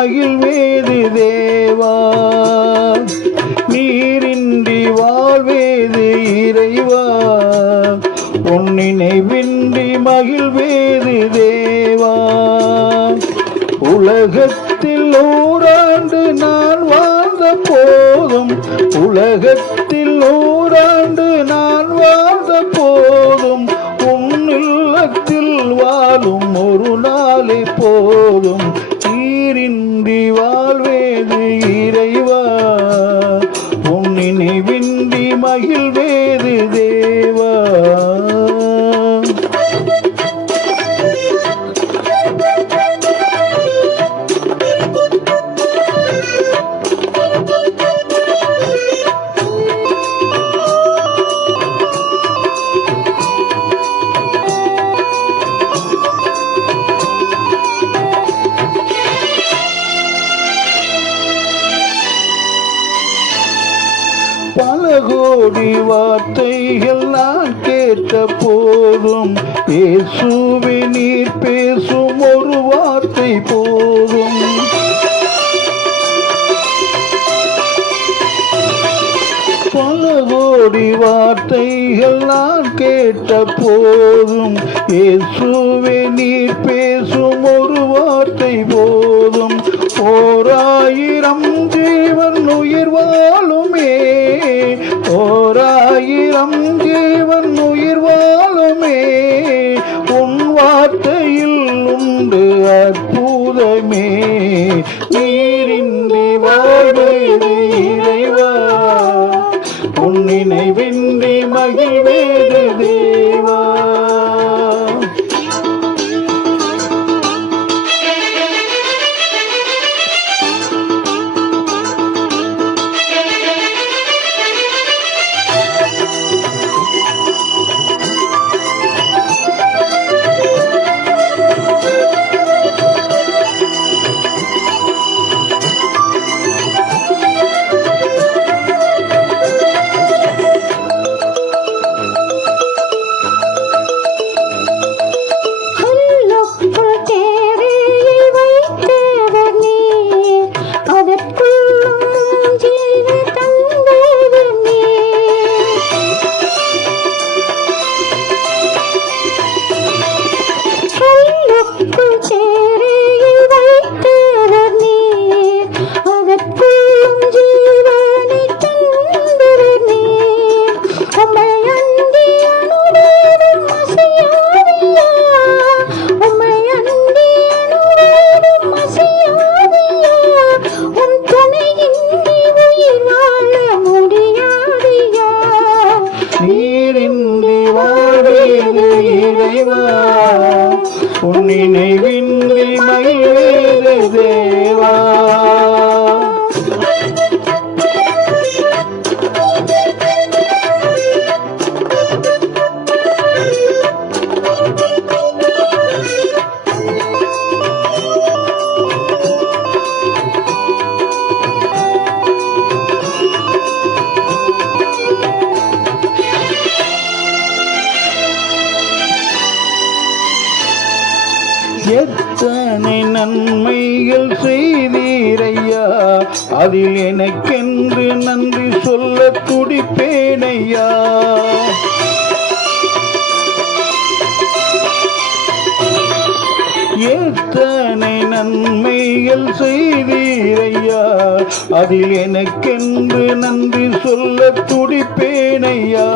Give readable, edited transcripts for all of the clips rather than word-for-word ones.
மகிழ்வேது தேவா, நீரின்றி வாழ்வேது இறைவா, உன் நினைவின்றி மகிழ்வேது தேவா. உலகத்தில் 100 ஆண்டு நான் வாழ்ந்த போதும், உலகத்தில் 100 ஆண்டு நான் வாழ்ந்த போதும், உன் இல்லத்தில் வாழும் ஒரு நாளே போதும். நீரின்றி வாழ்வேது இறைவா, உன் நினைவின்றி மகிழ்வேது தேவா. பல கோடி வார்த்தைகள் நான் கேட்ட போதும், இயேசுவே நீர் பேசும் ஒரு வார்த்தை போதும். பல கோடி வார்த்தைகள் நான் கேட்ட போதும், இயேசுவே நீர் பேசும் ஒரு வார்த்தை போதும். 1000 ஜீவன் உயிர் வாழுமே, 1000 ஜீவன் உயிர் வாழுமே, உன் வார்த்தையில் உண்டு அற்புதமே. நீரின்றி வாழ்வேது இறைவா, உன் நினைவின்றி மகிழ்வேது தேவா. நீரின்றி வாழ்வேது இறைவா, உன் நினைவின்றி மகிழ்வேது தேவா. எத்தனை நன்மைகள் செய்தீரையா, அதில் எனக்கென்று நன்றி சொல்ல துடிப்பேனையா. எத்தனை நன்மைகள் செய்தீரையா, அதில் எனக்கென்று நன்றி சொல்ல துடிப்பேனையா.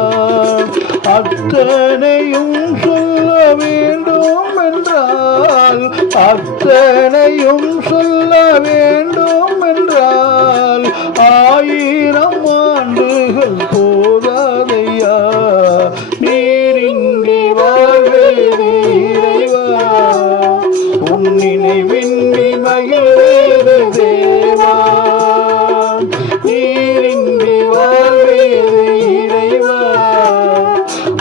அத்தனையும் சொல்ல வேண்டும் என்றால், அத்தனையும் சொல்ல வேண்டும் என்றால் 1000 ஆண்டுகள் போதாதையா. நீரின்றி வாழ்வேது இறைவா, உன் நினைவின்றி மகிழ்வேது தேவா. நீரின்றி வாழ்வேது இறைவா,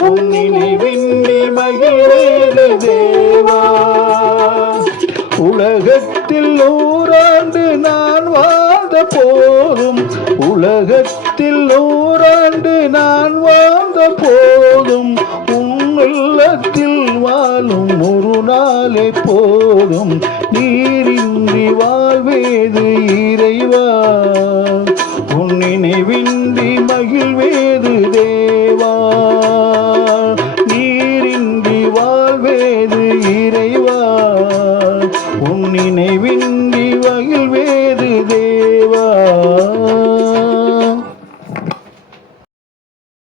உன் நினைவின்றி மகிழ்வேது தேவா. உலகத்தில் 100 ஆண்டு நான் வாழ்ந்த போதும், உலகத்தில் 100 ஆண்டு நான் வாழ்ந்த போதும், உன் உள்ளத்தில் வாழும் ஒரு நாளே போதும்.